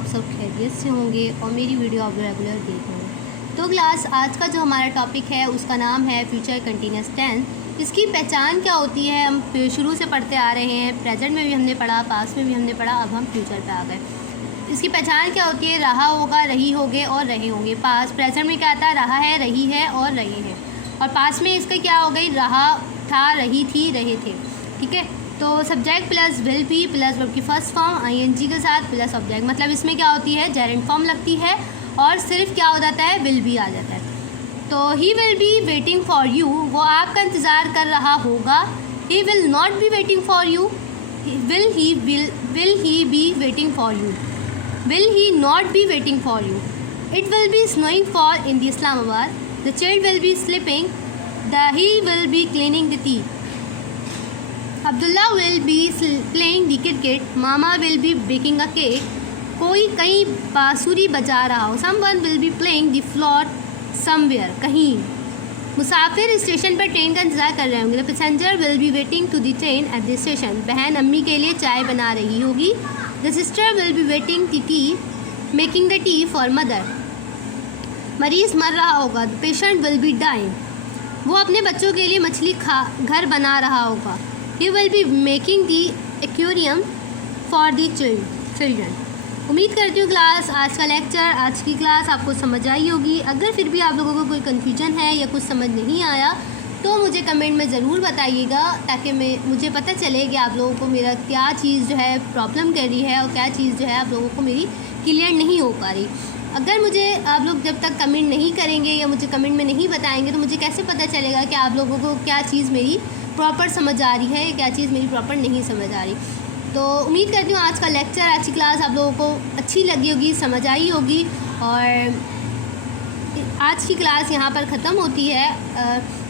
आप सब खैरियत से होंगे और मेरी वीडियो आप रेगुलर देख रहे हैं। तो क्लास आज का जो हमारा टॉपिक है उसका नाम है फ्यूचर कंटिन्यूस टेंस। इसकी पहचान क्या होती है हम शुरू से पढ़ते आ रहे हैं। प्रेजेंट में भी हमने पढ़ा, पास्ट में भी हमने पढ़ा, अब हम फ्यूचर पे आ गए। इसकी पहचान क्या होती है? रहा होगा, रही होगे और रहे होंगे। पास्ट प्रेजेंट में क्या आता है? रहा है, रही है और रहे हैं। और पास्ट में इसका क्या हो गई? रहा था, रही थी, रहे थे। ठीक है, तो subject plus will be plus verb की फर्स्ट फॉर्म आईएनजी के साथ प्लस ऑब्जेक्ट, मतलब इसमें क्या होती है? जेरेंट फॉर्म लगती है और सिर्फ क्या हो जाता है? विल बी आ जाता है। तो he will be waiting for you, वो आपका इंतज़ार कर रहा होगा। He will not be waiting for you, will he be waiting for you, will he not be waiting for you. It will be snowing for in the Islamabad, the child will be sleeping, he will be cleaning the T. Abdullah will be playing the cricket, Mama will be baking a cake, कोई कहीं बांसुरी बजा रहा हो, someone will be playing the flute somewhere, कहीं। मुसाफिर station पर train का इंतज़ार कर रहे होंगे। The passenger will be waiting to the train at the station, बहन अम्मी के लिए चाय बना रही होगी। The sister will be waiting the tea, making the tea for mother, मरीज़ मर रहा होगा। The patient will be dying, वो अपने बच्चों के लिए मछली घर बना रहा होगा। He will be making the aquarium for the children। उम्मीद करती हूँ क्लास आज का लेक्चर, आज की क्लास आपको समझ आई होगी। अगर फिर भी आप लोगों को कोई कन्फ्यूजन है या कुछ समझ नहीं आया तो मुझे कमेंट में ज़रूर बताइएगा, ताकि मुझे पता चले कि आप लोगों को मेरा क्या चीज़ जो है प्रॉब्लम कर रही है और क्या चीज़ जो है आप लोगों को मेरी क्लियर नहीं हो पा रही। अगर मुझे आप लोग जब तक कमेंट नहीं करेंगे या मुझे कमेंट में नहीं बताएंगे तो मुझे कैसे पता चलेगा कि आप लोगों को क्या चीज़ मेरी प्रॉपर समझ आ रही है या क्या चीज़ मेरी प्रॉपर नहीं समझ आ रही। तो उम्मीद करती हूँ आज का लेक्चर, आज की क्लास आप लोगों को अच्छी लगी होगी, समझ आई होगी। और आज की क्लास यहाँ पर ख़त्म होती है।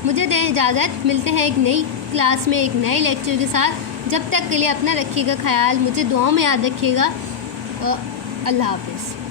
मुझे दें इजाज़त, मिलते हैं एक नई क्लास में एक नए लेक्चर के साथ। जब तक के लिए अपना रखिएगा ख्याल, मुझे दुआओं में याद रखिएगा। अल्लाह हाफ़िज़।